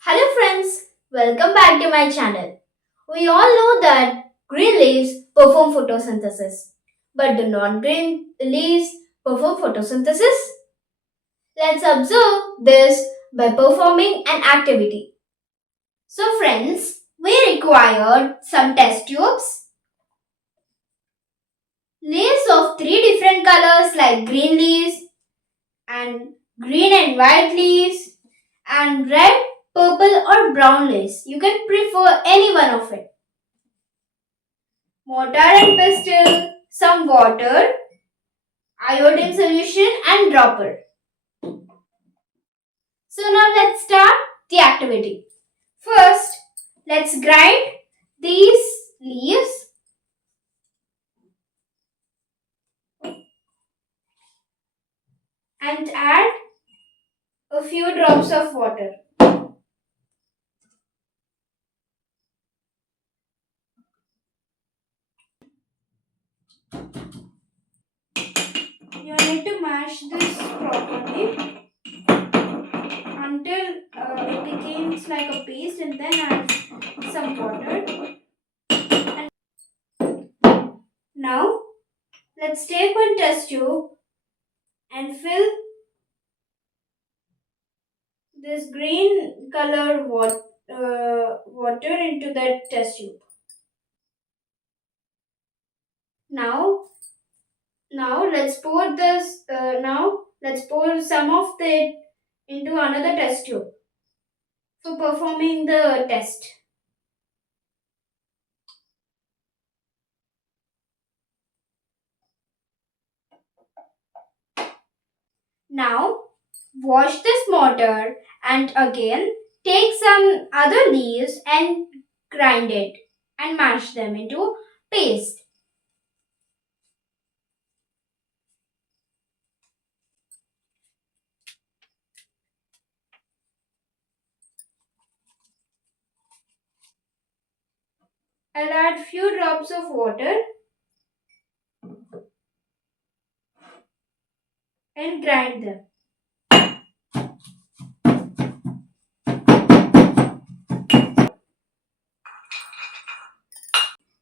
Hello friends, welcome back to my channel. We all know that green leaves perform photosynthesis, but do non-green leaves perform photosynthesis? Let's observe this by performing an activity. So friends, we required some test tubes, leaves of three different colors like green leaves and green and white leaves and red, purple or brown leaves. You can prefer any one of it. Mortar and pestle, some water, iodine solution and dropper. So now let's start the activity. First, let's grind these leaves and add a few drops of water. You need to mash this properly until it becomes like a paste and then add some water. And now let's take one test tube and fill this green color water into the test tube. Now, now let's pour this. Now let's pour some of it into another test tube for performing the test. Now wash this mortar and again take some other leaves and grind it and mash them into paste. I'll add few drops of water and grind them.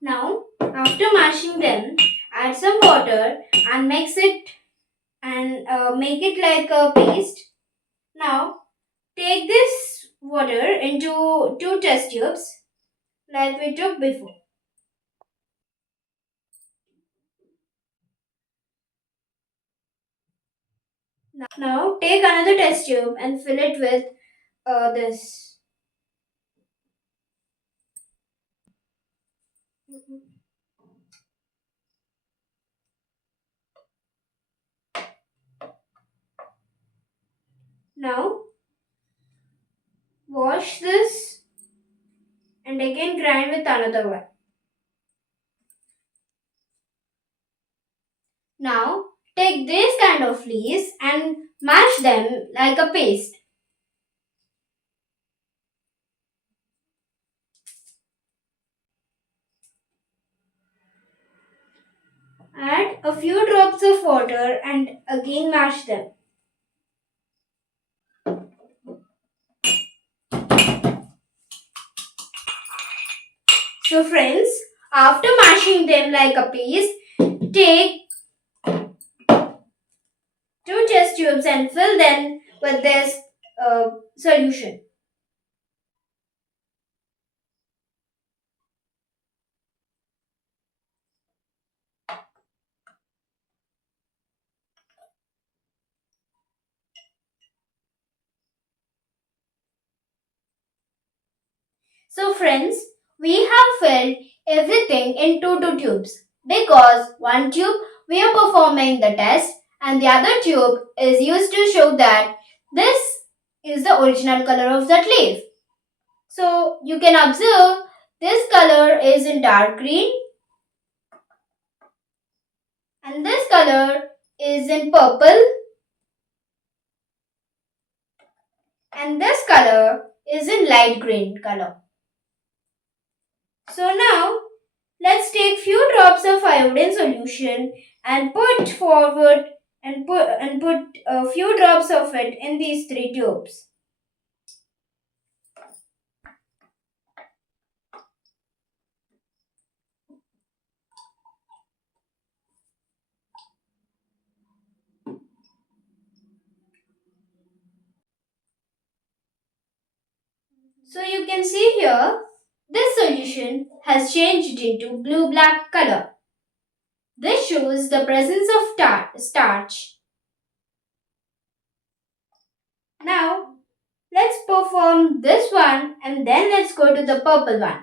Now, after mashing them, add some water and mix it and make it like a paste. Now, take this water into two test tubes like we took before. Now, take another test tube and fill it with this. Now, wash this and again grind with another one. Now, take this kind of leaves and mash them like a paste. Add a few drops of water and again mash them. So friends, after mashing them like a paste, take two test tubes and fill them with this solution. So friends, we have filled everything into two tubes because one tube we are performing the test and the other tube is used to show that this is the original color of that leaf. So you can observe this color is in dark green and this color is in purple and this color is in light green color. So now let's take few drops of iodine solution and put forward and put a few drops of it in these three tubes. So you can see here, this solution has changed into blue-black color. This shows the presence of starch. Now, let's perform this one and then let's go to the purple one.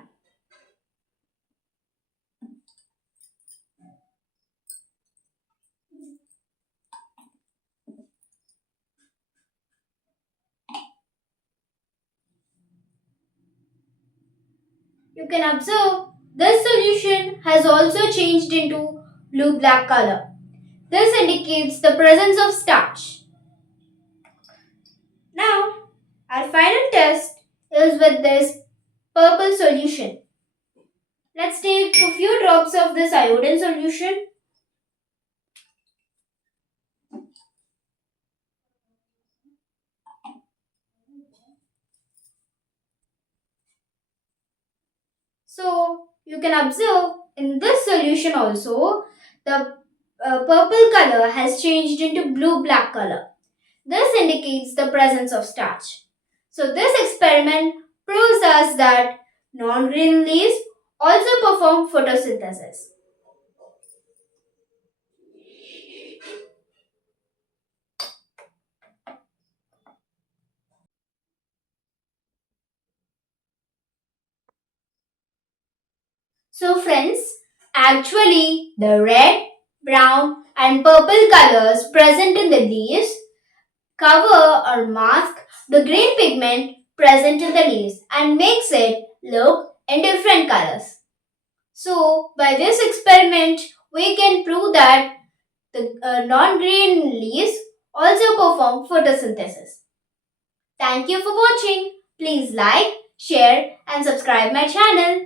You can observe this solution has also changed into blue-black color. This indicates the presence of starch. Now, our final test is with this purple solution. Let's take a few drops of this iodine solution. So, you can observe in this solution also, the purple color has changed into blue-black color. This indicates the presence of starch. So, this experiment proves us that non-green leaves also perform photosynthesis. So friends, actually the red, brown and purple colors present in the leaves cover or mask the green pigment present in the leaves and makes it look in different colors. So by this experiment we can prove that the non-green leaves also perform photosynthesis. Thank you for watching. Please like, share and subscribe my channel.